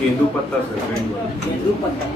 केंदू पत्ता सर, केंदू पत्ता।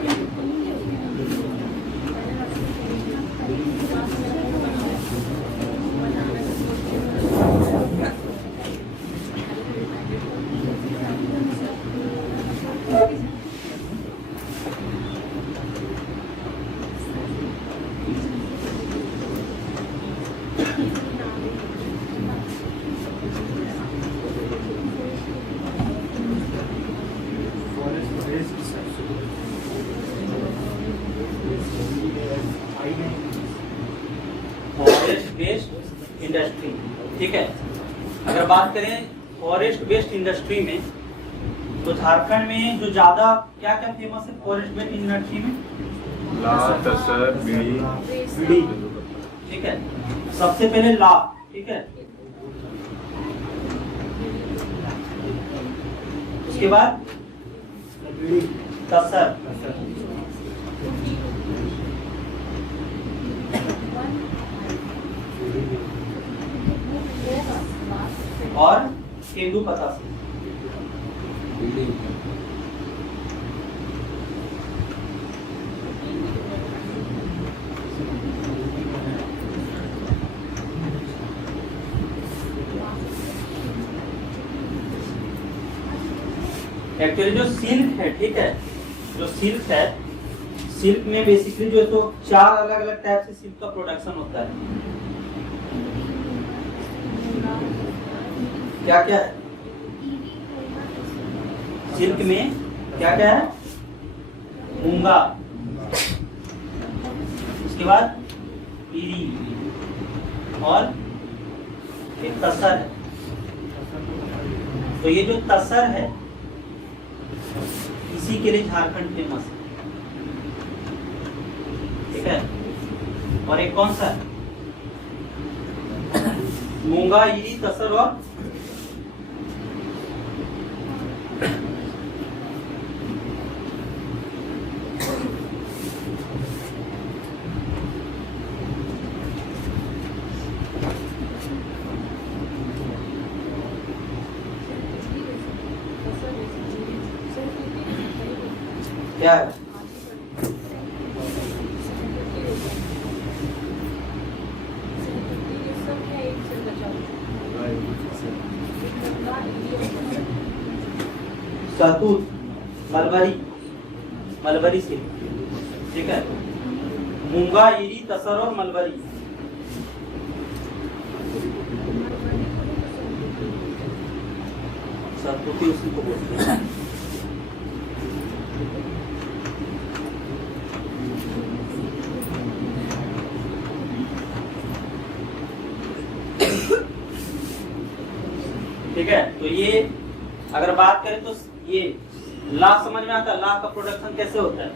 Forest based industry, ठीक है। अगर बात करें फॉरेस्ट बेस्ड इंडस्ट्री में, तो झारखंड में जो ज्यादा क्या क्या फेमस है फॉरेस्ट बेस्ड इंडस्ट्री में? लाख, तसर, बीड़ी, ठीक है। सबसे पहले लाख, ठीक है। उसके बाद तसर, और केंदू पत्ता से। एक्चुअली जो सिल्क है, ठीक है, जो सिल्क है, सिल्क में बेसिकली जो है तो 4 अलग अलग टाइप से सिल्क का प्रोडक्शन होता है। क्या क्या है सिल्क में? क्या क्या है? मूंगा, उसके बाद पीरी, और एक तसर है। तो ये जो तसर है इसी के लिए झारखंड फेमस है, ठीक है। और एक कौन सा है? मूंगा, ईरी, तसर और क्या है? शहतूत, मलबरी, मलबरी से, ठीक है। मूंगा, ईरी, तसर और मलबरी। शहतूती उसी को बोलते हैं। ठीक है। तो ये अगर बात करें तो ये लाख समझ में आता है। लाख का प्रोडक्शन कैसे होता है?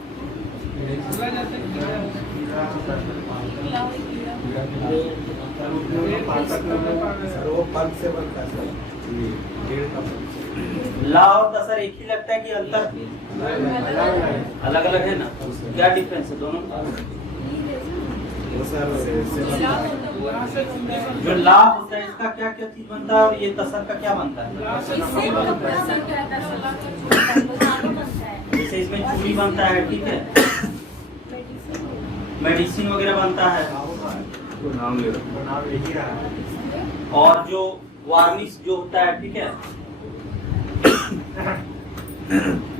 ला और तसर एक ही लगता है कि अंतर अलग अलग है ना? क्या डिफरेंस है दोनों? जो लाभ होता है इसका क्या क्या चीज बनता है, और ये तसर का क्या बनता है? जैसे इसमें चूड़ी बनता है, ठीक है, मेडिसिन वगैरह बनता है, और जो वार्निश जो होता है, ठीक है,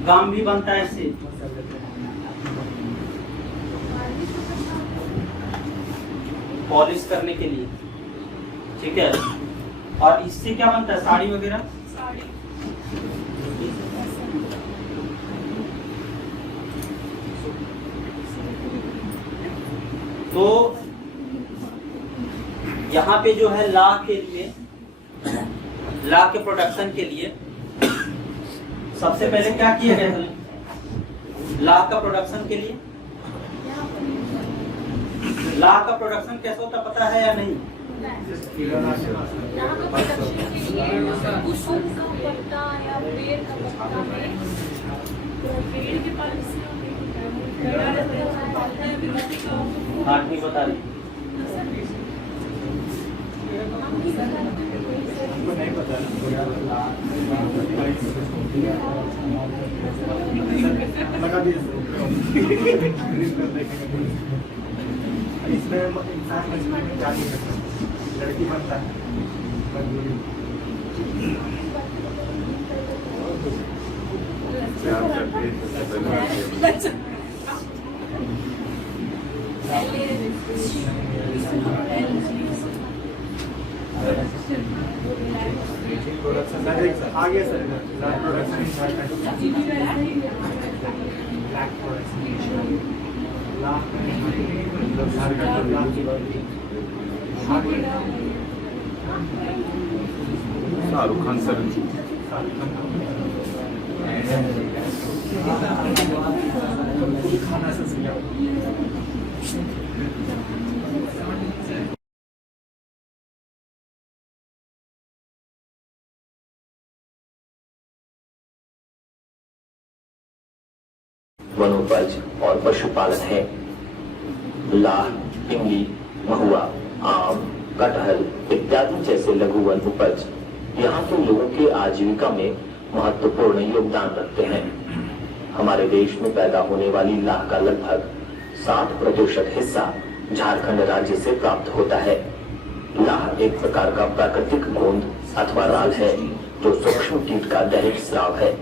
गम भी बनता है इससे, पॉलिश करने के लिए, ठीक है। और इससे क्या बनता है? साड़ी वगैरह। तो यहाँ पे जो है ला के लिए, ला के प्रोडक्शन के लिए सबसे पहले क्या किया गया था? ला का प्रोडक्शन के लिए, ला का प्रोडक्शन कैसे होता पता है या नहीं? हाँ, नहीं बता रही। लगा दिए इसमें इंसान में क्या नहीं करता, लड़की बनता है मजबूरी। चार करके प्रोडक्शन आ गया sir, production Shahrukh Khan sir खाना से वनोपज और पशुपालन है। लाह, इमली, महुआ, आम, कटहल इत्यादि जैसे लघु वन उपज यहाँ के लोगों के आजीविका में महत्वपूर्ण योगदान रखते हैं। हमारे देश में पैदा होने वाली लाह का लगभग 60% हिस्सा झारखंड राज्य से प्राप्त होता है। लाह एक प्रकार का प्राकृतिक गोंद अथवा राल है जो सूक्ष्म कीट का दैहिक स्राव है।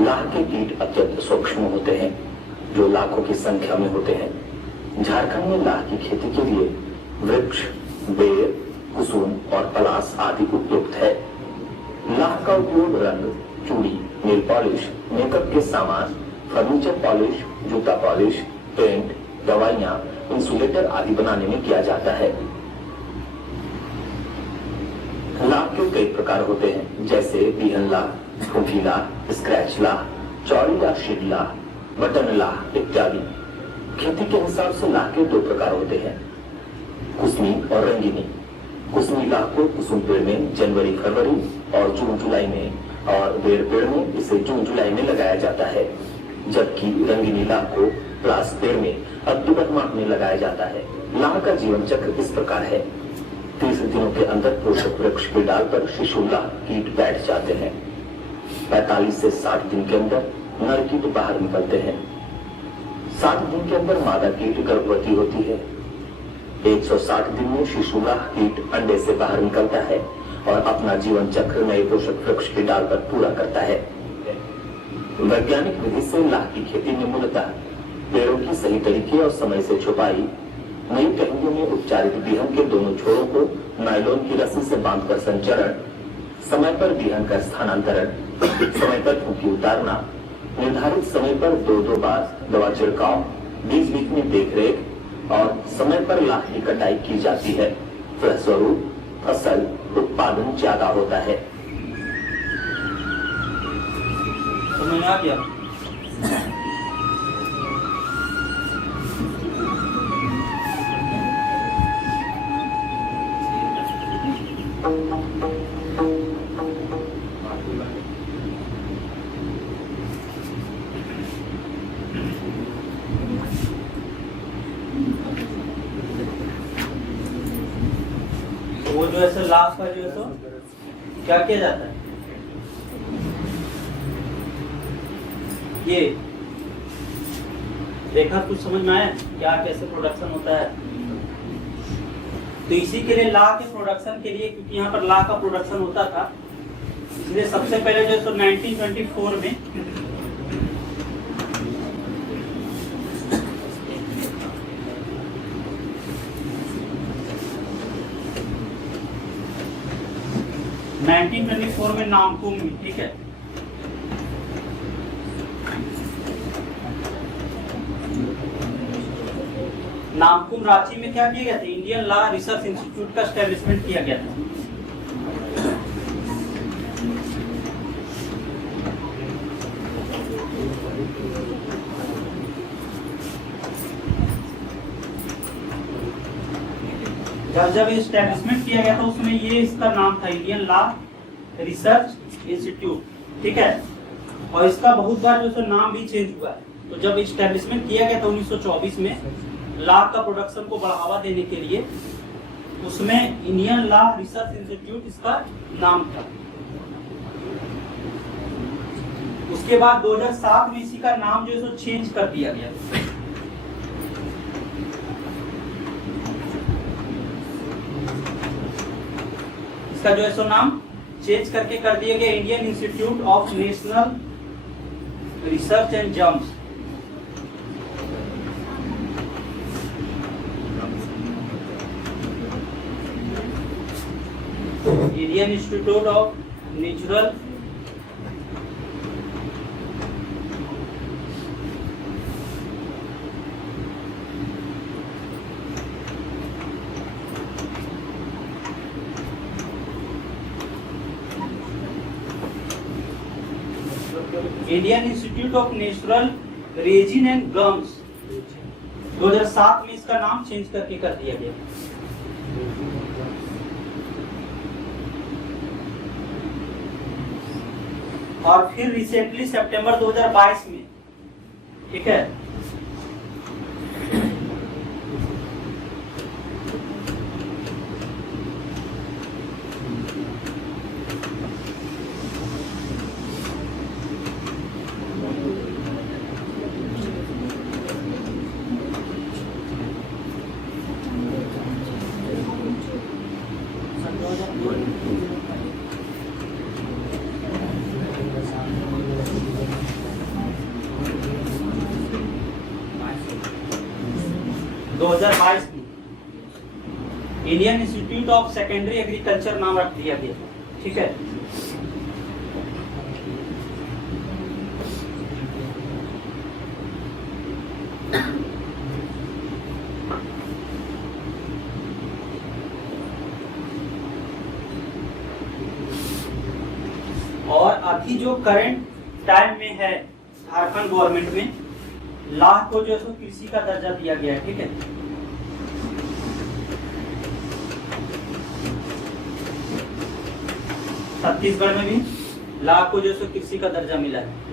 लाह के कीट अत्यंत सूक्ष्म होते हैं जो लाखों की संख्या में होते हैं। झारखंड में लाह की खेती के लिए वृक्ष, बेर, कुसुम और पलास आदि उपयुक्त है। लाह का उपयोग रंग, चूड़ी, नेल पॉलिश, मेकअप के सामान, फर्नीचर पॉलिश, जूता पॉलिश, पेंट, दवाइयां, इंसुलेटर आदि बनाने में किया जाता है। लाह के कई प्रकार होते हैं जैसे बिहन लाह, फूंकी लाह, स्क्रैच लाह, चौड़ी लाह, शीट लाह, बटन लाह इत्यादि। खेती के हिसाब से लाह के 2 प्रकार होते हैं, कुसमी और रंगीनी। कुसमी लाह को कुसुम पेड़ में जनवरी फरवरी और जून जुलाई में और बेर पेड़ में इसे जून जुलाई में लगाया जाता है, जबकि रंगीनी लाह को प्लास पेड़ में अक्टूबर माह में लगाया जाता है। लाह का जीवन चक्र इस प्रकार है, 30 दिनों के अंदर पोषक वृक्ष के डाल पर शिशु लाह कीट बैठ जाते हैं। 45 से 60 दिन के अंदर नर कीट बाहर निकलते हैं। 60 दिन के अंदर मादा कीट गर्भवती होती है। 160 दिन में शिशु लाह कीट अंडे से बाहर निकलता है और अपना जीवन चक्र नए पोषक वृक्ष के डाल पर पूरा करता है। वैज्ञानिक विधि से लाह की खेती में मूलतः पेड़ों की सही तरीके और समय से छुपाई, नई टहनियों में उपचारित बिहन के दोनों छोरों को नायलॉन की रस्सी से बांधकर संचरण, समय पर बिहन का स्थानांतरण, समय पर फूंकी उतारना, निर्धारित समय पर 2-2 बार दवा छिड़काव, बीच बीच में देखरेख और समय पर लाह की कटाई की जाती है। फलस्वरूप फसल उत्पादन ज्यादा होता है। समझ में आ गया? वो जो ऐसे लास्ट का जो है तो क्या किया जाता है, ये देखा, कुछ समझ में आया क्या कैसे प्रोडक्शन होता है? तो इसी के लिए लाह के प्रोडक्शन के लिए, क्योंकि यहाँ पर लाह का प्रोडक्शन होता था, इसलिए सबसे पहले जो है तो 1924 में नामकुम में, ठीक है, नामकुम रांची में क्या किया गया था, इंडियन लॉ रिसर्च इंस्टीट्यूट का एस्टेब्लिशमेंट किया गया था। जब एस्टेब्लिशमेंट किया गया था उसमें ये इसका नाम था इंडियन लॉ रिसर्च इंस्टीट्यूट, ठीक है, और इसका बहुत बार जो है नाम भी चेंज हुआ है। तो जब एस्टेब्लिशमेंट किया गया था 1924 में, लॉ का प्रोडक्शन को बढ़ावा देने के लिए उसमें इंडियन लॉ रिसर्च इंस्टीट्यूट इसका नाम था। उसके बाद 2007 में इसी का नाम जो है सो चेंज कर दिया गया। इसका जो है सो नाम चेंज करके कर दिया गया Indian institute of national research and germs. Indian institute of natural Indian institute of natural resin and gums 2007 में इसका नाम चेंज करके कर दिया गया। और फिर रिसेंटली सितंबर 2022 में, ठीक है, Indian institute of secondary agriculture नाम रख दिया गया। ठीक है, और अभी जो करंट टाइम में है झारखंड गवर्नमेंट में, लाह को जो है कृषि का दर्जा दिया गया है। ठीक है, छत्तीसगढ़ में भी लाह को जो है कृषि का दर्जा मिला है।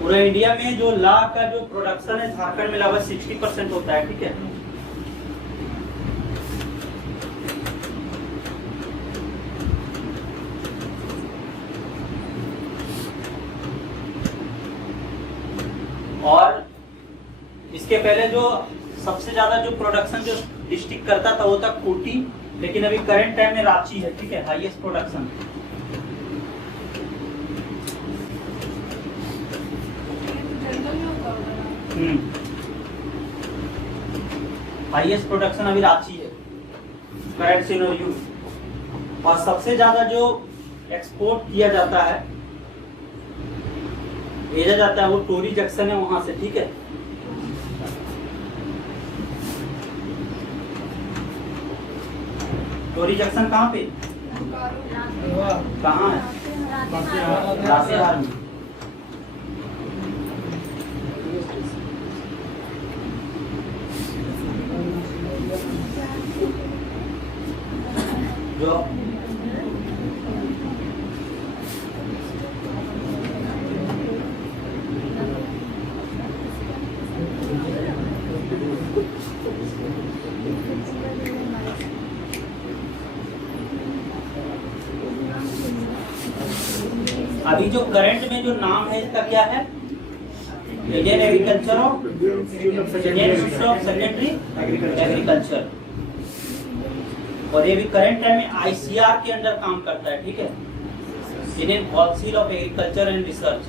पूरे इंडिया में जो लाह का जो प्रोडक्शन है झारखंड में लगभग 60% होता है। ठीक है, और इसके पहले जो सबसे ज्यादा जो प्रोडक्शन जो डिस्ट्रिक्ट करता था वो था कोटी, लेकिन अभी करंट टाइम में रांची है। ठीक है, हाईएस्ट प्रोडक्शन। हाईएस्ट प्रोडक्शन अभी रांची है करंट सिनेरियो। और सबसे ज्यादा जो एक्सपोर्ट किया जाता है, भेजा जाता है, वो टोरी जंक्शन है वहां से। ठीक है, टोरी जंक्शन कहाँ पे, कहाँ है? लातेहार में। जो अभी जो करंट में जो नाम है इसका क्या है, Indian agriculture of Indian institute of secondary agriculture. और ये भी करंट टाइम में आईसीआर के अंदर काम करता है। ठीक है, Indian Council of Agriculture and research.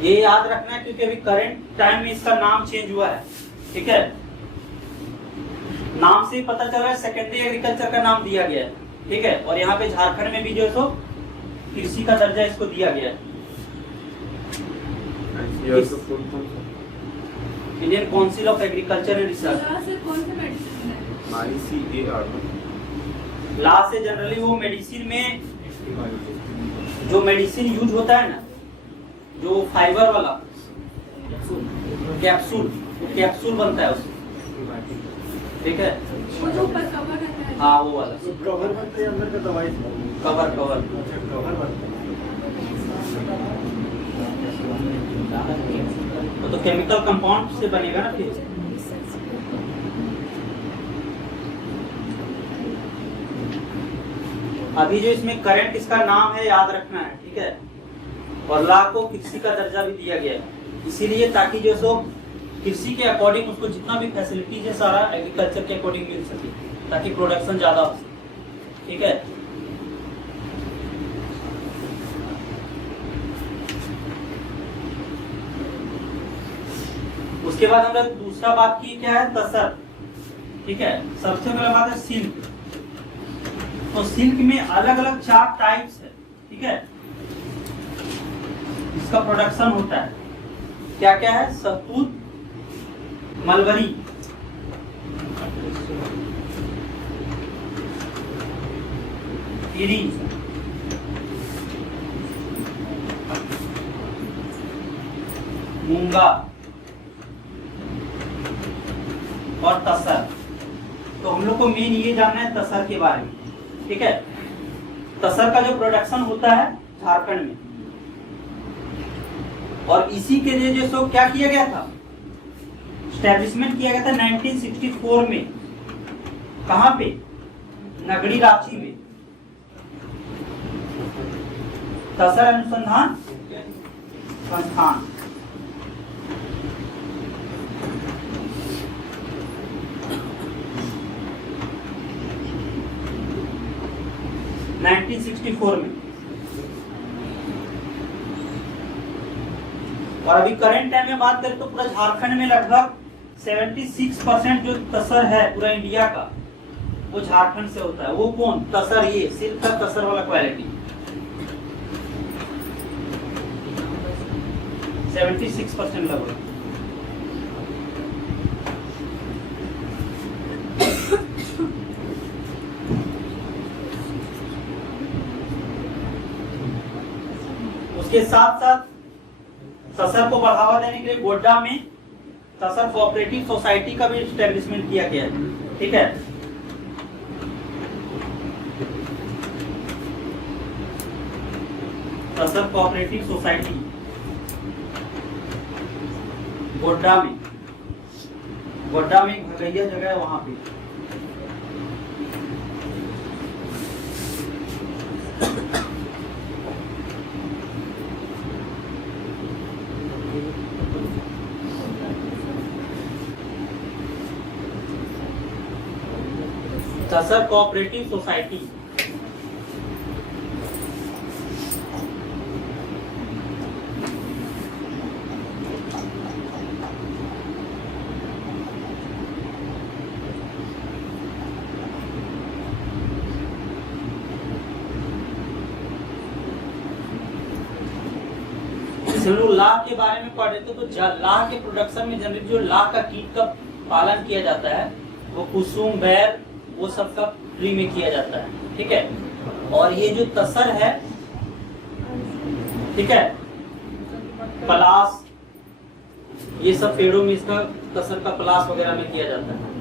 ये याद रखना है क्योंकि अभी करंट टाइम में इसका नाम चेंज हुआ है। ठीक है, नाम से ही पता चल रहा है सेकेंडरी एग्रीकल्चर का नाम दिया गया है। ठीक है, और यहाँ पे झारखंड में भी जो है सो कृषि का दर्जा इसको दिया गया है। Indian Council of Agriculture and Research. ला से जनरली वो मेडिसिन में जो मेडिसिन यूज होता है ना, जो फाइबर वाला कैप्सूल, वो कैप्सूल बनता है उससे, ठीक है। वो जो ऊपर कवर रहता है। हाँ वो वाला कवर बनता है अंदर का दवाई। कवर कवर बनता है। वो तो केमिकल कंपाउंड से बनेगा ना फिर। अभी जो इसमें करंट इसका नाम है याद रखना है, ठीक है। और ला को कृषि का दर्जा भी दिया गया है, इसीलिए ताकि जो सो कृषि के अकॉर्डिंग उसको जितना भी फैसिलिटीज है सारा एग्रीकल्चर के अकॉर्डिंग मिल सके, ताकि प्रोडक्शन ज्यादा हो सके, ठीक है। उसके बाद हमने दूसरा बात की क्या है, तसर, ठीक है। सबसे पहले बात है सिल्क। तो सिल्क में अलग अलग 4 टाइप्स है, ठीक है। इसका प्रोडक्शन होता है, क्या क्या है, शहतूत, मलबरी, ईरी, मूंगा और तसर। तो हम लोग को मेन ये जानना है तसर के बारे में, ठीक है। तसर का जो प्रोडक्शन होता है झारखंड में, और इसी के लिए जो सो क्या किया गया था, एस्टेब्लिशमेंट किया गया था 1964 में। कहां पे, नगड़ी रांची में, तसर अनुसंधान संस्थान। में। और अभी करंट टाइम में बात करें तो पूरा झारखंड में लगभग 76% जो तसर है पूरा इंडिया का, वो झारखंड से होता है। वो कौन तसर, ये सिल्क का तसर वाला क्वालिटी 76% लगभग। उसके साथ साथ तसर को बढ़ावा देने के लिए गोड्डा में तसर कोऑपरेटिव सोसाइटी का भी एस्टेब्लिशमेंट किया गया है, ठीक है। तसर कोऑपरेटिव सोसाइटी गोड्डा में एक भगैया जगह है वहां पे। तसर कोऑपरेटिव सोसाइटी लाह के बारे में पढ़ रहे थे, तो लाह के प्रोडक्शन में जनरली जो लाह का कीट का पालन किया जाता है वो कुसुम, बैर, वो सब का ट्री में किया जाता है, ठीक है। और ये जो तसर है, ठीक है, पलास, ये सब पेड़ों में इसका तसर का पलास वगैरह में किया जाता है।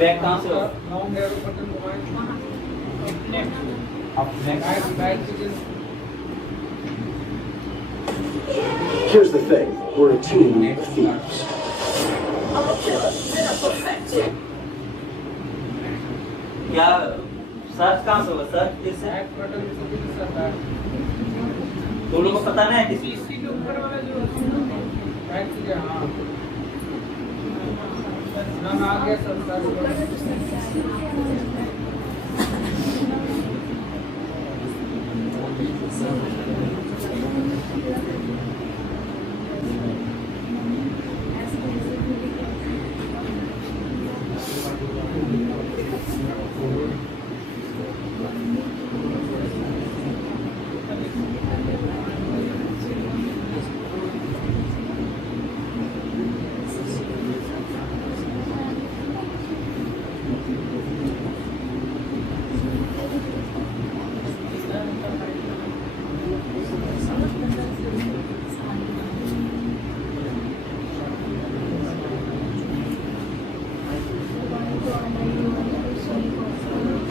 बैग कहाँ से हो? Here's the thing, we're a team of thieves. क्या सर्च कहाँ से होगा सर? फिर से तुम लोगों को पता नहीं है किसी?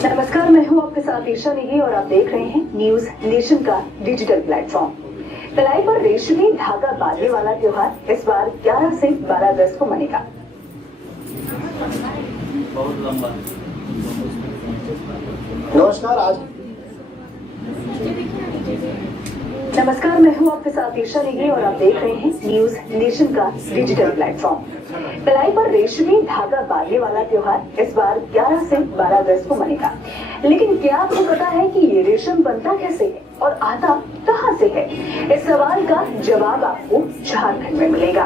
नमस्कार, मैं हूं आपके साथ ईशा नेगी और आप देख रहे हैं न्यूज नेशन का डिजिटल प्लेटफॉर्म। कलाई पर रेशमी धागा बांधने वाला त्योहार इस बार 11 से 12 अगस्त को मनेगा। बहुत लंबा। नमस्कार, मैं हूं आपके साथ ईशा नेगी और आप देख रहे हैं न्यूज नेशन का डिजिटल प्लेटफॉर्म। कलाई पर रेशमी धागा बांधने वाला त्योहार इस बार 11 से 12 अगस्त को मनेगा। लेकिन क्या आपको पता है कि ये रेशम बनता कैसे है और आता कहां से है? इस सवाल का जवाब आपको झारखंड में मिलेगा।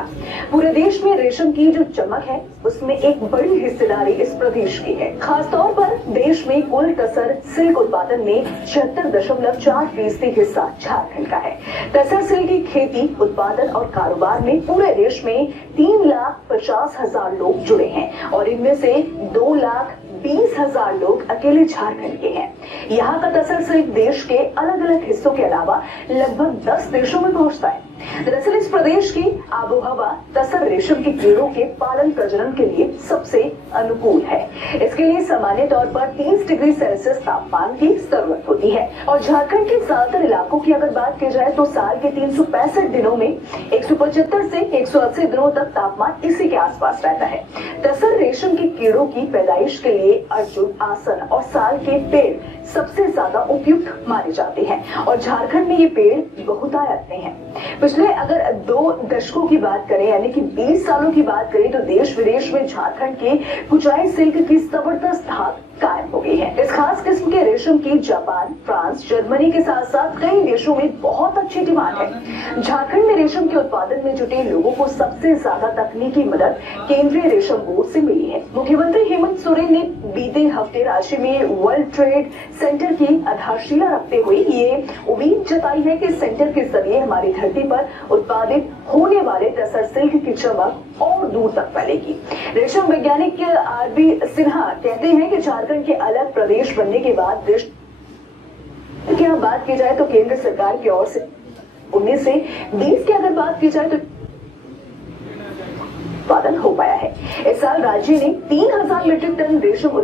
पूरे देश में रेशम की जो चमक है उसमें एक बड़ी हिस्सेदारी इस प्रदेश की है। खासतौर पर देश में कुल तसर सिल्क उत्पादन में 76.4% हिस्सा झारखंड का है। तसर सिल्क की खेती, उत्पादन और कारोबार में पूरे देश में 3,50,000 लोग जुड़े हैं और इनमें से 2,20,000 लोग अकेले झारखंड के हैं। यहाँ का तसर सिल्क देश के अलग अलग हिस्सों के अलावा लगभग 10 देशों में पहुँचता है। दरअसल इस प्रदेश की आबोहवा तसर रेशम के कीड़ों के पालन प्रजनन के लिए सबसे अनुकूल है। इसके लिए सामान्य तौर पर 30 डिग्री सेल्सियस तापमान की जरूरत होती है और झारखंड के ज्यादातर इलाकों की अगर बात की जाए तो साल के 365 दिनों में 175 से 180 दिनों तक तापमान इसी के आसपास रहता है। तसर रेशम के कीड़ों की पैदाइश के लिए अर्जुन, आसन और साल के पेड़ सबसे ज्यादा उपयुक्त माने जाते हैं और झारखंड में ये पेड़ बहुतायत में हैं। पिछले अगर 2 दशकों की बात करें यानी कि 20 सालों की बात करें तो देश विदेश में झारखंड के कुचाई सिल्क की जबरदस्त धाक कायम हो गई है। इस खास किस्म के रेशम की जापान, फ्रांस, जर्मनी के साथ साथ कई देशों में बहुत अच्छी डिमांड है। झारखंड में रेशम के उत्पादन में जुटे लोगों को सबसे ज्यादा तकनीकी मदद केंद्रीय रेशम बोर्ड से मिली है। मुख्यमंत्री हेमंत सोरेन ने बीते हफ्ते राज्य में वर्ल्ड ट्रेड सेंटर की आधारशिला रखते हुए ये उम्मीद जताई है कि सेंटर के जरिए हमारी धरती पर उत्पादित होने वाले तसर सिल्क की चमक और दूर तक फैलेगी। रेशम वैज्ञानिक आरबी सिन्हा कहते हैं कि झारखंड के अलग प्रदेश बनने के बाद देश की बात की जाए तो केंद्र सरकार की ओर से 19 से 20 की अगर बात की जाए तो उत्पादन हो पाया है। इस साल राज्य ने 3,000 मीट्रिक टन रेशम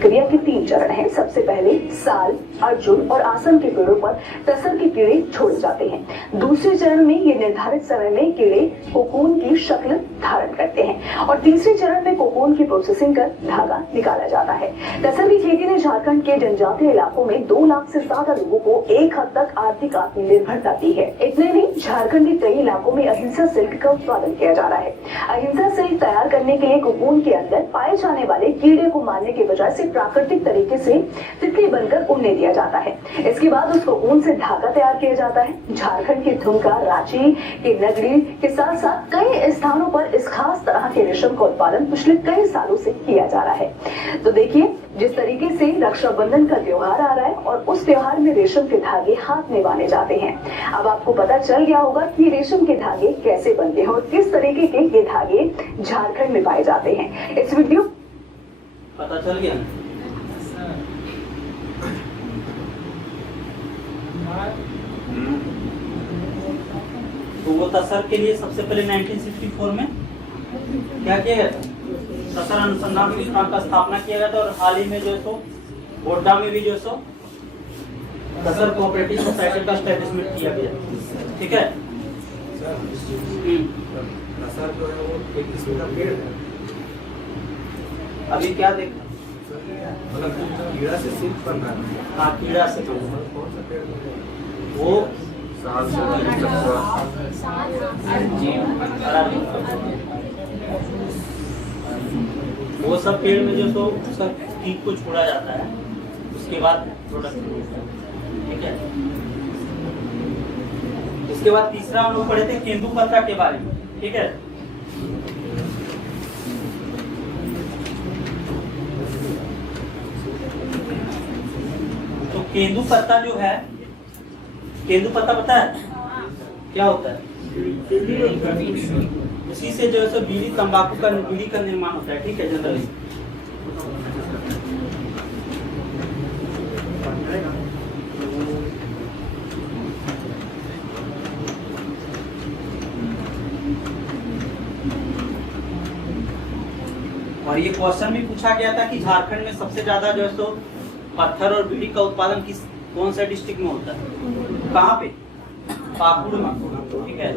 क्रिया के 3 चरण हैं। सबसे पहले साल, अर्जुन और आसन के पेड़ों पर तसर के कीड़े छोड़े जाते हैं। दूसरे चरण में ये निर्धारित समय में कीड़े कोकून की शक्ल धारण करते हैं और तीसरे चरण में कोकून की प्रोसेसिंग कर धागा निकाला जाता है। तसर की खेती ने झारखंड के जनजातीय इलाकों में 2 लाख से ज्यादा लोगों को एक हद तक आर्थिक आत्मनिर्भरता दी है। इतने नहीं, झारखंड के कई इलाकों में अहिंसा सिल्क का उत्पादन किया जा रहा है। अहिंसा सिल्क तैयार करने के लिए कोकून के अंदर पाए जाने वाले कीड़े को मारने के बजाय प्राकृतिक तरीके से तितली बनकर उड़ने दिया जाता है। इसके बाद उसको ऊन से धागा तैयार किया जाता है। झारखंड के दुमका, रांची के नगरी के साथ साथ कई स्थानों पर इस खास तरह के रेशम का उत्पादन पिछले कई सालों से किया जा रहा है। तो देखिए, जिस तरीके से रक्षाबंधन का त्योहार आ रहा है और उस त्योहार में रेशम के धागे हाथ में बांधे जाते हैं। अब आपको पता चल गया होगा कि रेशम के धागे कैसे बनते हैं और किस तरीके के ये धागे झारखंड में पाए जाते हैं। इस वीडियो पता चल गया। तो वो तसर के लिए सबसे पहले 1964 में क्या किया गया था? तसर अनुसंधान संस्थान का स्थापना किया गया था और हाल ही में जो सो गोड्डा में भी जो सो तसर कोऑपरेटिव सोसाइटी का एस्टैब्लिशमेंट किया गया। ठीक है। तसर जो है वो एक किस्म का पेड़ है। अभी क्या देख मतलब कीड़ा से सिल्क बन रहा है। हाँ, कीड़ा से कौन सा पेड़ है? वो साल से लेकर वो सब पेड़ में जो तो उसका कीट को छोड़ा जाता है, उसके बाद प्रोडक्ट होता है। ठीक है, इसके बाद तीसरा हम लोग पढ़े थे केंदुपत्ता के बारे में। ठीक है, तो केंदुपत्ता जो है, केंदुपत्ता पता है क्या होता है? उसी से जो है सो बीड़ी तंबाकू का बीड़ी का निर्माण होता है। ठीक है, जनरली और ये क्वेश्चन भी पूछा गया था कि झारखंड में सबसे ज्यादा जो है सो पत्थर और बीड़ी का उत्पादन कौन सा डिस्ट्रिक्ट में होता है? कहाँ पे? पाकुड़ में। ठीक है,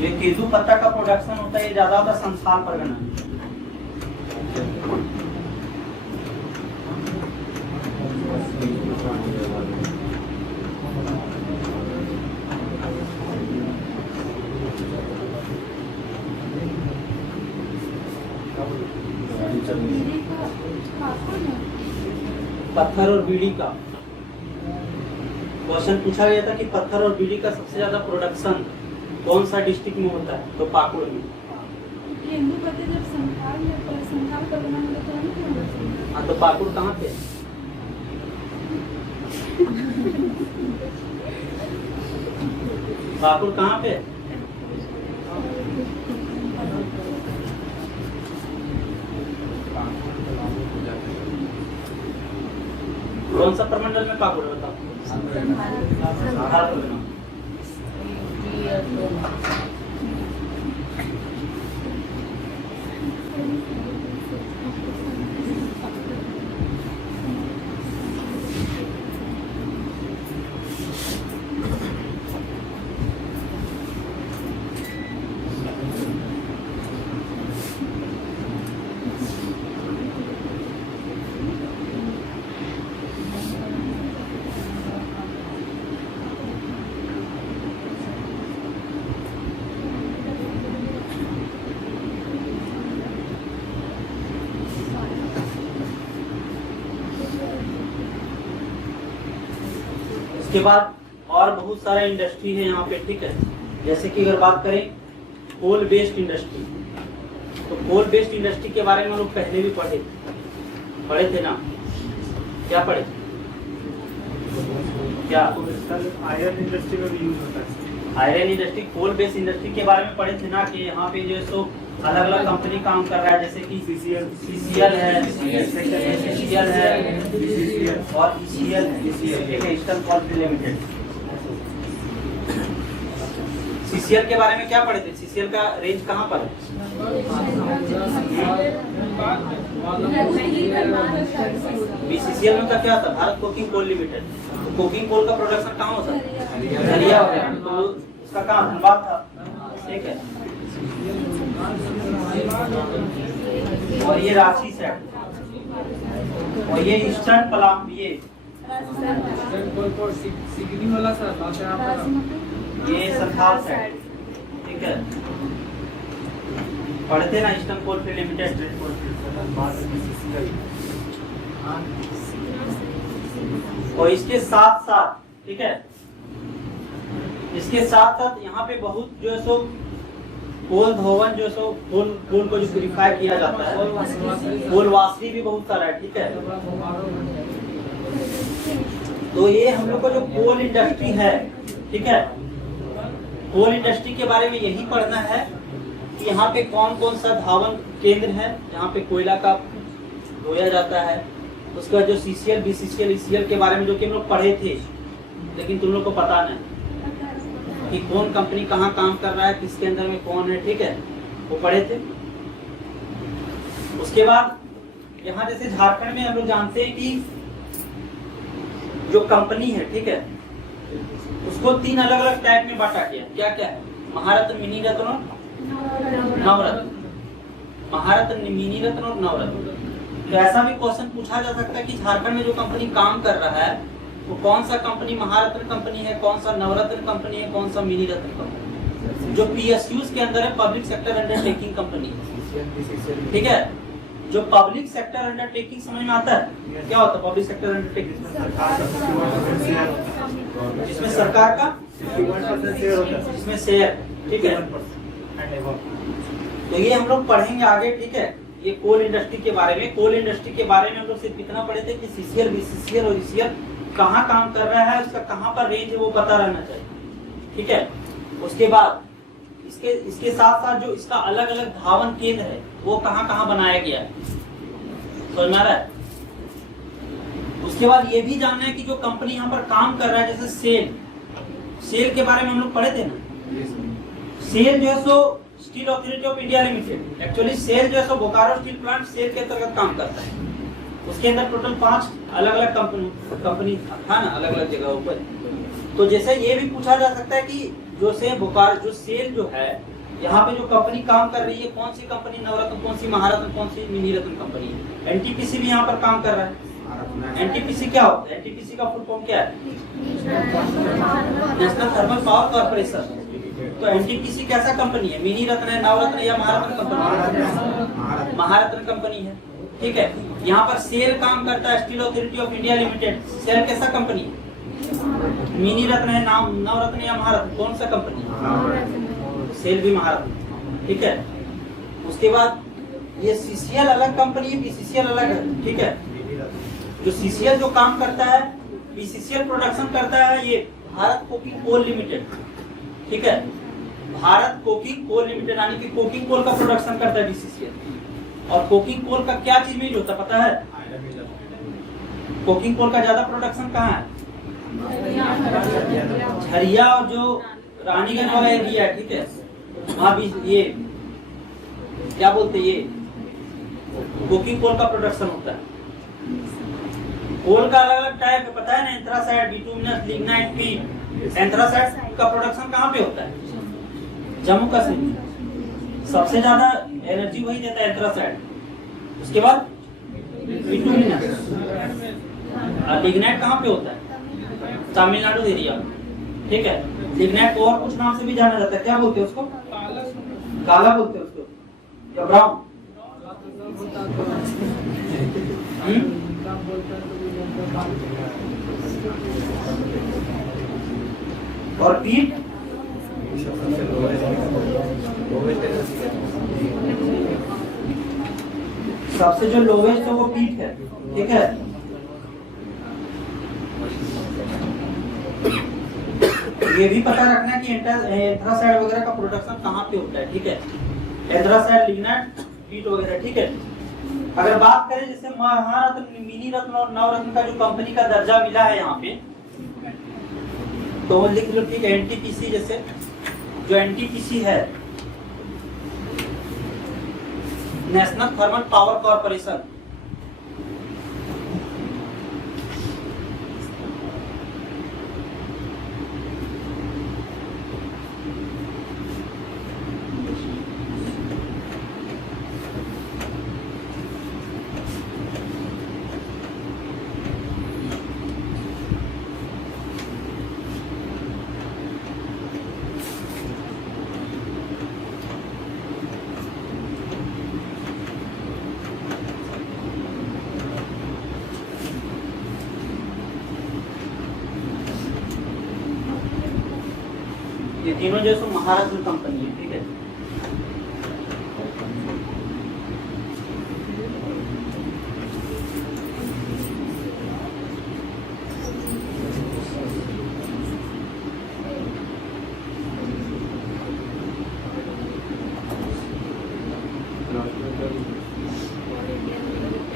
ये केंदुपत्ता का प्रोडक्शन होता है, ये ज्यादा होता है संथाल परगना में। पत्थर और बीड़ी का क्वेश्चन पूछा गया था कि पत्थर और बीड़ी का सबसे ज्यादा प्रोडक्शन कौन सा डिस्ट्रिक्ट में होता है? तो पाकुड़ में। केंदुपत्ता जब संथाल परगना में होता है ना, हाँ, तो पाकुड़ कहाँ पे? पाकुड़ कहाँ पे? कौन सा प्रमंडल में पाकुड़ है बताओ? उसके बाद और बहुत सारा इंडस्ट्री है यहाँ पे। ठीक है, जैसे कि अगर बात करें कोल बेस्ड इंडस्ट्री, तो कोल बेस्ड इंडस्ट्री के बारे में हम लोग पहले भी पढ़े थे ना? क्या पढ़े? क्या? आयरन इंडस्ट्री में भी यूज होता है। Iron industry, coal based industry के बारे में पढ़े थे ना कि यहाँ पे जो है सो अलग अलग कंपनी काम कर रहा है, जैसे कि CCL है, SCCL है और ECL है, ईस्टर्न कोलफील्ड लिमिटेड। CCL के बारे में क्या पढ़े थे? CCL का रेंज कहाँ पर है? BCCL में का क्या था? Bharat coking coal limited. तो कोकिंग कोल का प्रोडक्शन कहाँ होता है? झरिया हो गया, तो उसका कहाँ? धनबाद था। ठीक है, और ये रांची से, और ये ईस्टर्न पलाम, ये संथाल साइड। ठीक है, पढ़ते ना ईस्टर्न कोलफील्ड लिमिटेड। और इसके साथ साथ, ठीक है, इसके साथ साथ यहाँ पे बहुत जो है सो कोल धोवन जो सो कोल को जो प्यूरिफाई किया जाता है, कोल वासनी भी बहुत सारा है। ठीक है, तो ये हम लोग का जो कोल इंडस्ट्री है, ठीक है, कोल इंडस्ट्री के बारे में यही पढ़ना है कि यहाँ पे कौन कौन सा धावन केंद्र है जहाँ पे कोयला का धोया जाता है। उसके बाद जो CCL, BCCL, ECL के बारे में जो कि हम लोग पढ़े थे, लेकिन तुम लोग को पता नहीं कि कौन कंपनी कहाँ काम कर रहा है, किसके अंदर में कौन है। ठीक है, वो पढ़े थे। उसके बाद यहाँ जैसे झारखंड में हम लोग जानते हैं कि जो कंपनी है, ठीक है, उसको 3 अलग अलग टाइप में बांटा गया। क्या क्या है? महारत्न, मिनी रत्न और नवरत्न। महारत्न, मिनी रत्न और नवरत्न। तो ऐसा भी क्वेश्चन पूछा जा सकता है कि झारखंड में जो कंपनी काम कर रहा है वो कौन सा कंपनी महारत्न कंपनी है, कौन सा नवरत्न कंपनी है, कौन सा मिनी रत्न कंपनी है। जो PSUs के अंदर है, पब्लिक सेक्टर अंडरटेकिंग कंपनी, ठीक है। जो पब्लिक सेक्टर अंडरटेकिंग समझ में आता है क्या होता है? पब्लिक सेक्टर अंडरटेकिंग जिसमें सरकार का 51% शेयर होता है, जिसमें शेयर, ठीक है। तो ये हम लोग पढ़ेंगे आगे, ठीक है। ये कोल इंडस्ट्री के बारे में, कोल इंडस्ट्री के बारे में हम लोग सिर्फ इतना पढ़े थे कि CCL, BCCL और ECL कहाँ काम कर रहा है, उसका कहाँ पर रेंज है वो पता रहना चाहिए, ठीक है। उसके बाद इसके साथ साथ जो इसका अलग अलग धावन केंद्र है वो कहाँ कहाँ बनाया गया है, समझ में आ रहा है। उसके बाद ये भी जानना है कि जो कंपनी यहाँ पर काम कर रहा है, जैसे सेल के बारे में हम लोग पढ़े थे ना। सेल जो है सो steel authority of India limited, actually SAIL जो है सो बोकारो स्टील प्लांट सेल के अंतर्गत काम करता है। उसके अंदर टोटल 5 अलग अलग कंपनी था ना, अलग अलग जगहों पर। तो जैसे ये भी पूछा जा सकता है कि जो सेल जो है यहाँ पे जो कंपनी काम कर रही है, कौन सी कंपनी, नवरत्न, कौन सी महारत्न, कौन सी मिनी रत्न कंपनी है। NTPC भी यहाँ पर काम कर रहा है। NTPC क्या होता है? NTPC का फुल फॉर्म क्या है? National thermal power corporation. तो NTPC कैसा कंपनी है? मिनी रत्न है, नवरत्न या महारत्न कंपनी? महारत्न कंपनी है, ठीक है। यहाँ पर सेल काम करता है, steel authority of India limited. SAIL कैसा कंपनी है? मिनी रत्न है, नवरत्न या महारत्न, कौन सा कंपनी? सेल भी महारत्न, ठीक है। उसके बाद ये CCL अलग कंपनी है, BCCL अलग है, ठीक है। जो CCL जो काम करता है, BCCL प्रोडक्शन करता है ये भारत कोकिंग कोल लिमिटेड, ठीक है। भारत कोकिंग कोल लिमिटेड यानी कि कोकिंग कोल का प्रोडक्शन करता है BCCL। और कोकिंग कोल का क्या चीज में यूज होता है पता है? कोकिंग कोल का ज्यादा प्रोडक्शन कहाँ है? झरिया और जो रानीगंज वाला एरिया है, ठीक है, वहाँ भी ये क्या बोलते हैं, ये कोकिंग कोल का प्रोडक्शन होता है। कोल का अलग अलग टाइप है, पता है ना, एंथ्रासाइड, बिटुमिनस, लिग्नाइट, पीट। एंथ्रासाइड का प्रोडक्शन कहाँ पे होता है? जम्मू कश्मीर। सबसे ज्यादा एनर्जी वही देता है, एंथ्रासाइड। उसके बाद बिटुमिनस। लिग्नाइट कहाँ पे होता है? तमिलनाडु एरिया, ठीक है। लिग्नाइट को और कुछ नाम से भी जाना जाता है, क्या बोलते हैं उसको? काला बोलते हैं उसको या ब्राउन? और पीट? सबसे जो लोवेस्ट है वो पीट है, ठीक है। ये भी पता रखना है कि एंथ्रासाइड वगैरह का प्रोडक्शन कहाँ पे होता है, ठीक है। एंथ्रासाइड, लिग्नाइट, पीट वगैरह, ठीक है। अगर बात करें जैसे महारत्न, मिनी रत्न और नवरत्न का जो कंपनी का दर्जा मिला है यहाँ पे, तो लिख लो, ठीक है। NTPC जैसे जो NTPC है, नेशनल थर्मल पावर कॉर्पोरेशन, ये तीनों जो सो महारत्न कंपनी है, ठीक है।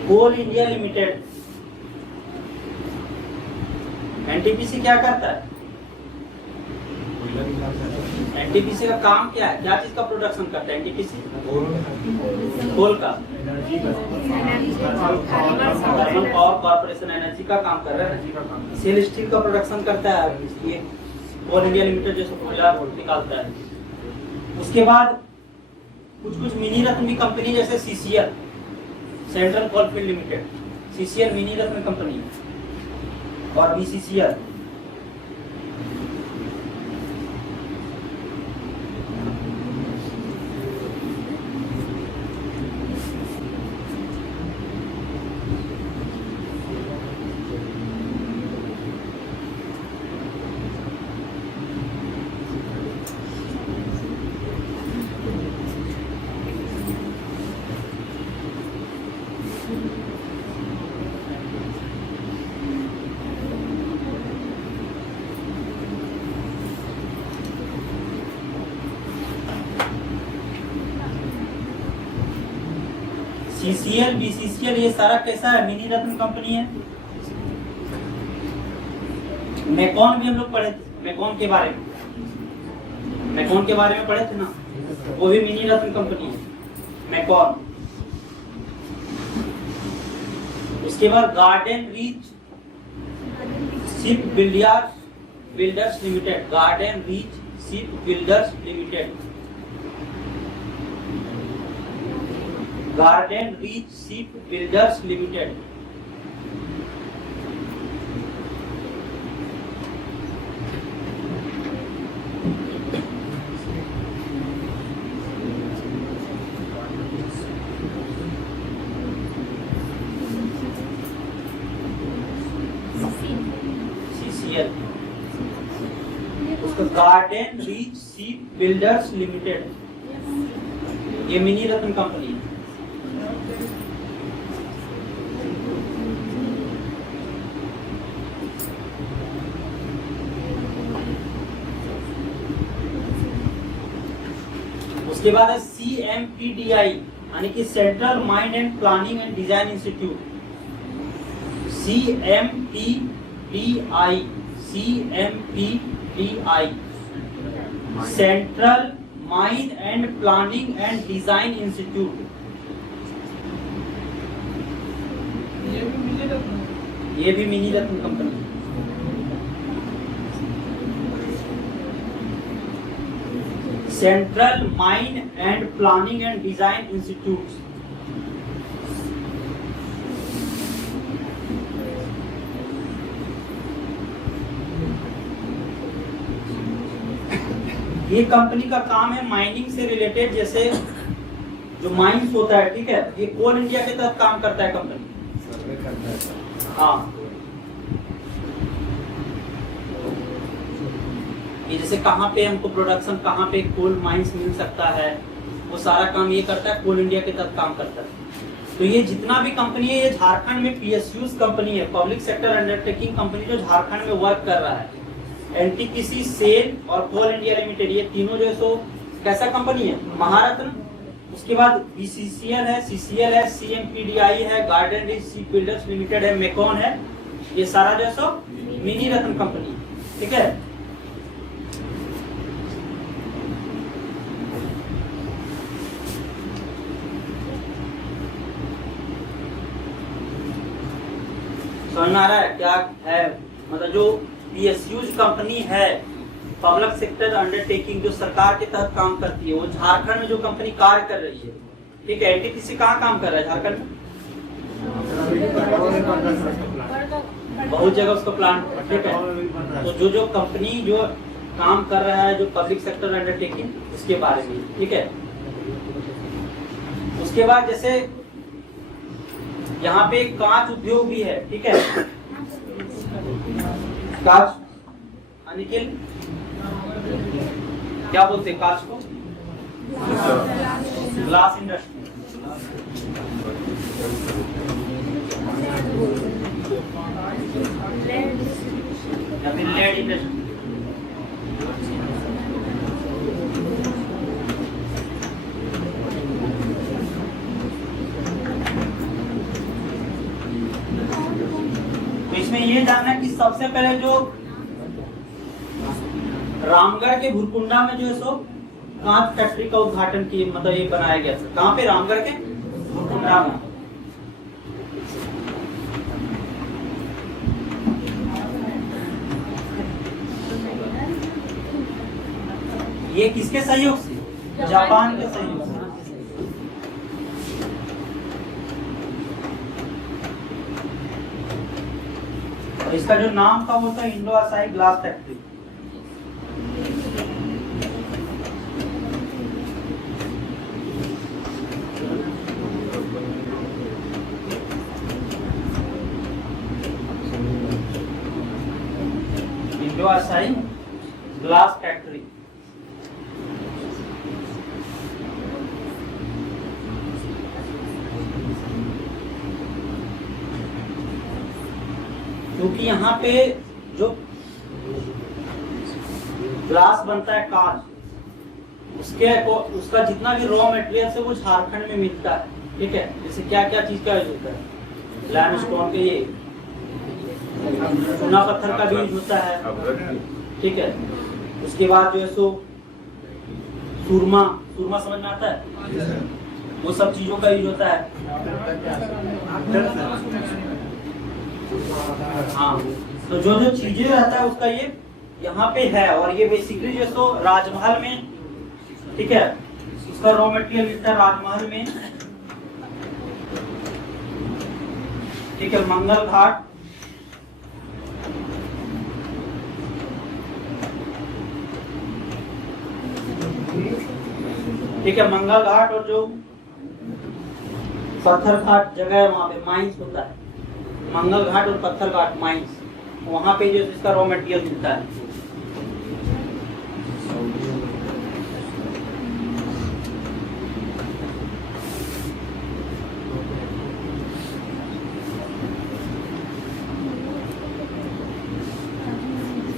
कोल इंडिया लिमिटेड, NTPC क्या करता है? NTPC का काम क्या है? क्या चीज का प्रोडक्शन करता है NTPC? कोल का, थर्मल पावर कॉर्पोरेशन एनर्जी का काम कर रहा है। सेल स्टील का प्रोडक्शन करता है, ये कोल इंडिया लिमिटेड जैसे कोयला निकालता है। उसके बाद कुछ मिनी रत्न भी कंपनी जैसे CCL, Central Coalfield Limited, CCL mini ratna company और बीसीसीएल। सीसीएल बीसीसीएल ये सारा कैसा है, मिनी रत्न कंपनी है। मैकॉन भी हम लोग पढ़े थे, मैकॉन के बारे में पढ़े थे ना, वो भी मिनी रत्न कंपनी है, मैकॉन। उसके बाद Garden Reach Ship Builders Limited, Garden Reach Ship Builders Limited, Garden Reach Ship Builders Limited. CCL, उसका Garden Reach Ship Builders Limited, ये मिनी रत्न कंपनी है। उसके बाद है CMPDI यानी कि Central Mind and Planning and Design Institute, CMPDI Central Mind and Planning and Design Institute. ये भी mini ratna company. Central Mind and Planning and Design Institute. ये कंपनी का काम है माइनिंग से रिलेटेड, जैसे जो माइंस होता है, ठीक है, ये कोल इंडिया के तहत काम करता है कंपनी। हाँ, ये जैसे कहाँ पे हमको प्रोडक्शन, कहाँ पे कोल माइंस मिल सकता है, वो सारा काम ये करता है, कोल इंडिया के तहत काम करता है। तो ये जितना भी कंपनी है, ये झारखंड में PSUs कंपनी है, पब्लिक सेक्टर अंडरटेकिंग कंपनी, जो झारखंड में वर्क कर रहा है। NTPC, सेल और कोल इंडिया लिमिटेड, ये तीनों जो है सो कैसा कंपनी है, महारत्न। उसके बाद BCCL है, CCL है, CMPDI है, garden Reach Ship Builders limited है, मैकॉन है, ये सारा जो है सो मिनी रत्न कंपनी, ठीक है। समझ में आ रहा है क्या है, मतलब जो PSUs कंपनी है, पब्लिक सेक्टर अंडरटेकिंग, जो सरकार के तहत काम करती है, वो झारखंड में जो कंपनी कार्य कर रही है, ठीक है। NTPC कहाँ काम कर रहा है झारखंड में, बहुत जगह उसका प्लांट, ठीक है। तो जो कंपनी जो काम कर रहा है, जो पब्लिक सेक्टर अंडरटेकिंग, उसके बारे में, ठीक है। उसके बाद जैसे यहाँ पे कांच उद्योग भी है, ठीक है, कांच निखिल क्या बोलते हैं कांच को, ग्लास इंडस्ट्री। या फिर लेड इंडस्ट्री। तो इसमें ये जानना है कि सबसे पहले जो रामगढ़ के भुरकुंडा में जो है सो कांच फैक्ट्री का उद्घाटन किए, मतलब ये बनाया गया था। कहाँ पे, रामगढ़ के भुरकुंडा में। ये किसके सहयोग से, जापान के सहयोग से। और इसका जो नाम था वो था Indo Asahi glass factory. Indo Asahi glass factory. क्योंकि यहाँ पे जो ग्लास बनता है कांच, उसका जितना भी रॉ मटेरियल है वो झारखंड में मिलता है। ठीक है, जैसे क्या क्या चीज का यूज होता है, लाइमस्टोन के ये चूना पत्थर का भी यूज होता है। ठीक है, उसके बाद जो है सो सुरमा समझ में आता है, वो सब चीजों का यूज होता है। हाँ, तो जो जो चीजें रहता है उसका ये यहाँ पे है। और ये बेसिकली जो सो राजमहल में, ठीक है, उसका रॉ मटेरियल मिलता है राजमहल में। ठीक है, मंगल घाट, ठीक है, मंगल घाट और जो पत्थर घाट जगह है वहां पे माइंस होता है। मंगल घाट और पत्थर घाट माइंस, वहां पे जो इसका रॉ मटेरियल मिलता है।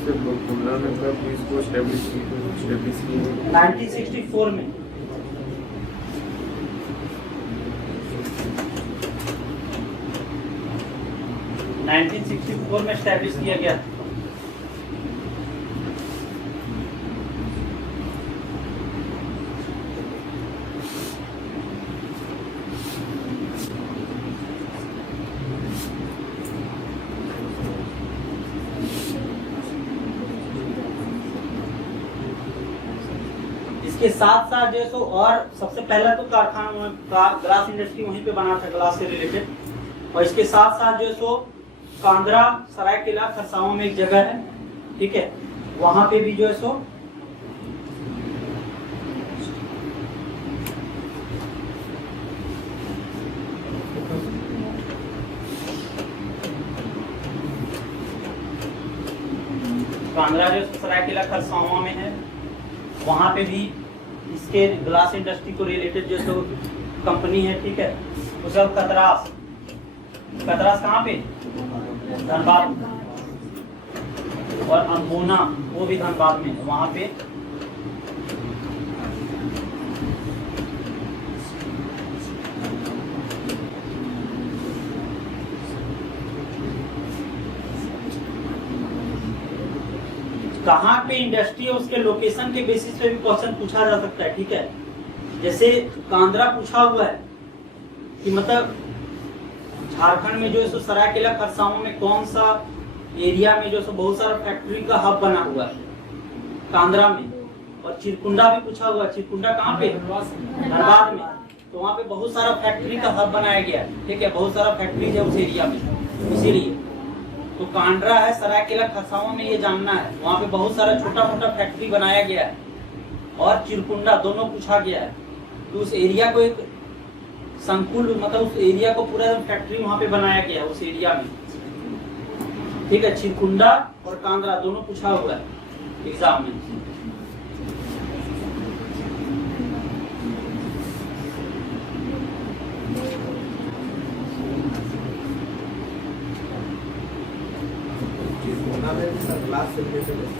बुमला ने कब इसको एस्टेब्लिश की? 1964 में। में एस्टैब्लिश किया गया। इसके साथ साथ जो है सो और सबसे पहला तो कारखाना ग्लास इंडस्ट्री वहीं पे बना था, ग्लास से रिलेटेड। और इसके साथ साथ जो है सो कांद्रा सरायकेला खरसावां में एक जगह है, ठीक है, वहां पे भी जो है सो कांद्रा जो सरायकेला खरसावां में है, वहां पे भी इसके ग्लास इंडस्ट्री को रिलेटेड जो सो कंपनी है। ठीक है, उसका कतरास कहाँ पे? धनबाद। और अम्बोना वो भी धनबाद में, वहां पे कहाँ पे इंडस्ट्री है उसके लोकेशन के बेसिस पे भी क्वेश्चन पूछा जा सकता है। ठीक है, जैसे कांद्रा पूछा हुआ है कि मतलब झारखंड में जो है सो सरायकेला खरसावां में कौन सा एरिया में जो है सो बहुत सारा फैक्ट्री का हब बना हुआ है, कांद्रा में। और चिरकुंडा भी पूछा हुआ है, चिरकुंडा कहाँ पे? धनबाद में। तो वहाँ पे बहुत सारा फैक्ट्री का हब बनाया गया है। ठीक है, बहुत सारा फैक्ट्री है उस एरिया में, इसीलिए तो कांद्रा है सरायकेला खरसावां में, ये जानना है। वहाँ पे बहुत सारा छोटा मोटा फैक्ट्री बनाया गया है। और चिरकुंडा दोनों पूछा गया है। तो उस एरिया को एक संकुल, मतलब उस एरिया को पूरा फैक्ट्री वहां पे बनाया गया है उस एरिया में। ठीक है, चिरकुंडा और कांद्रा दोनों पूछा हुआ है एग्जाम में।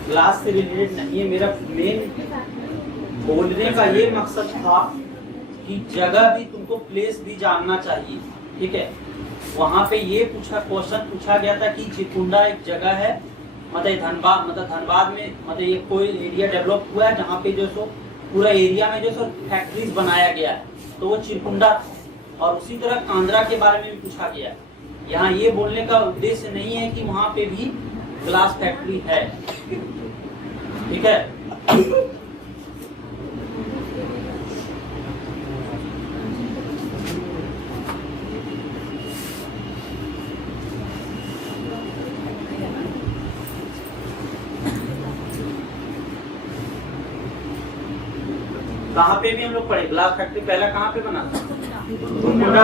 क्लास से रिलेटेड नहीं है। मेरा मेन बोलने का ये मकसद था कि जगह भी तुमको प्लेस भी जानना चाहिए। ठीक है, वहाँ पे ये क्वेश्चन पूछा गया था कि चिरकुंडा एक जगह है, मतलब धनबाद में, मतलब ये कोई एरिया डेवलप हुआ है जहाँ पे जो सो पूरा एरिया में जो सो फैक्ट्रीज बनाया गया है, तो वो चिरकुंडा। और उसी तरह कांद्रा के बारे में भी पूछा गया है। यहाँ ये बोलने का उद्देश्य नहीं है कि वहाँ पे भी ग्लास फैक्ट्री है। ठीक है, कहाँ पे भी हम लोग पढ़े, ग्लास फैक्ट्री पहला कहाँ पे बना था?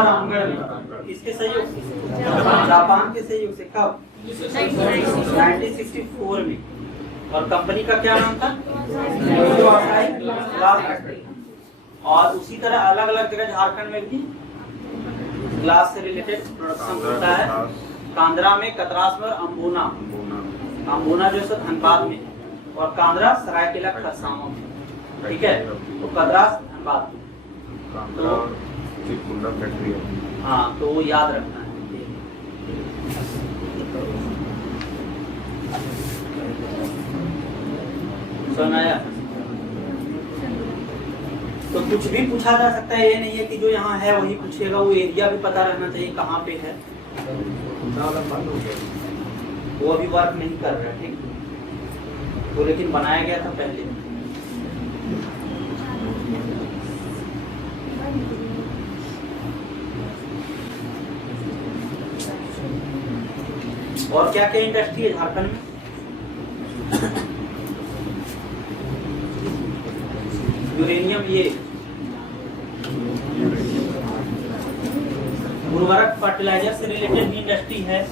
रामगढ़ में। किसके सहयोग से? जापान के सहयोग से। कब? 1964 में। और कंपनी का क्या नाम था? Glass factory. और उसी तरह अलग अलग जगह झारखंड में भी ग्लास से रिलेटेड प्रोडक्शन होता है। कांद्रा में, कतरास में, और अम्बोना जो है धनबाद में, और कांद्रा सरायकेला खरसावां में। ठीक है, तो कतरास धनबाद में, तो फैक्ट्री है। हाँ, तो वो याद रखना है। समझ आया? तो कुछ भी पूछा जा सकता है, ये नहीं है कि जो यहाँ है वही पूछेगा, वो एरिया भी पता रहना चाहिए कहाँ पे है। वो अभी वर्क नहीं कर रहा है, ठीक, वो लेकिन बनाया गया था पहले। और क्या क्या इंडस्ट्री है झारखंड में? यूरेनियम, ये उर्वरक फर्टिलाइजर से रिलेटेड भी इंडस्ट्री है।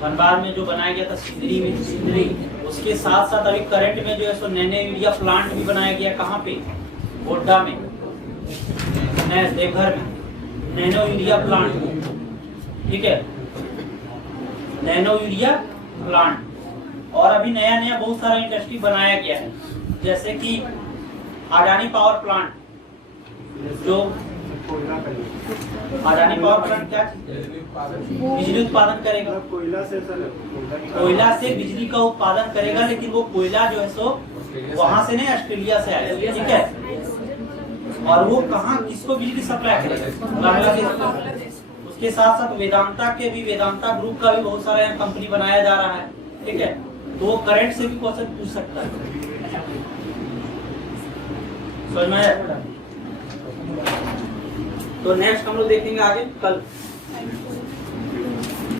धनबाद में जो बनाया गया था सिंदरी, उसके साथ साथ अभी करंट में जो है सो नैनो यूरिया प्लांट भी बनाया गया। कहाँ पे? गोड्डा में, देवघर में नैनो यूरिया प्लांट। ठीक है, नैनो यूरिया प्लांट। और अभी नया नया बहुत सारा इंडस्ट्री बनाया गया है, जैसे कि अडानी पावर प्लांट। जो अडानी पावर प्लांट क्या बिजली उत्पादन करेगा, कोयला से बिजली का उत्पादन करेगा, लेकिन वो कोयला जो है सो वहां से नहीं, ऑस्ट्रेलिया से आएगा। ठीक है, और वो कहाँ किसको बिजली सप्लाई करेगा? बांग्लादेश। उसके साथ साथ वेदांता के भी, वेदांता ग्रुप का भी बहुत सारा यहाँ कंपनी बनाया जा रहा है। ठीक है, तो वो करंट से भी क्वेश्चन पूछ सकता है। समझ में आया? तो नेक्स्ट हम लोग देखेंगे आगे कल।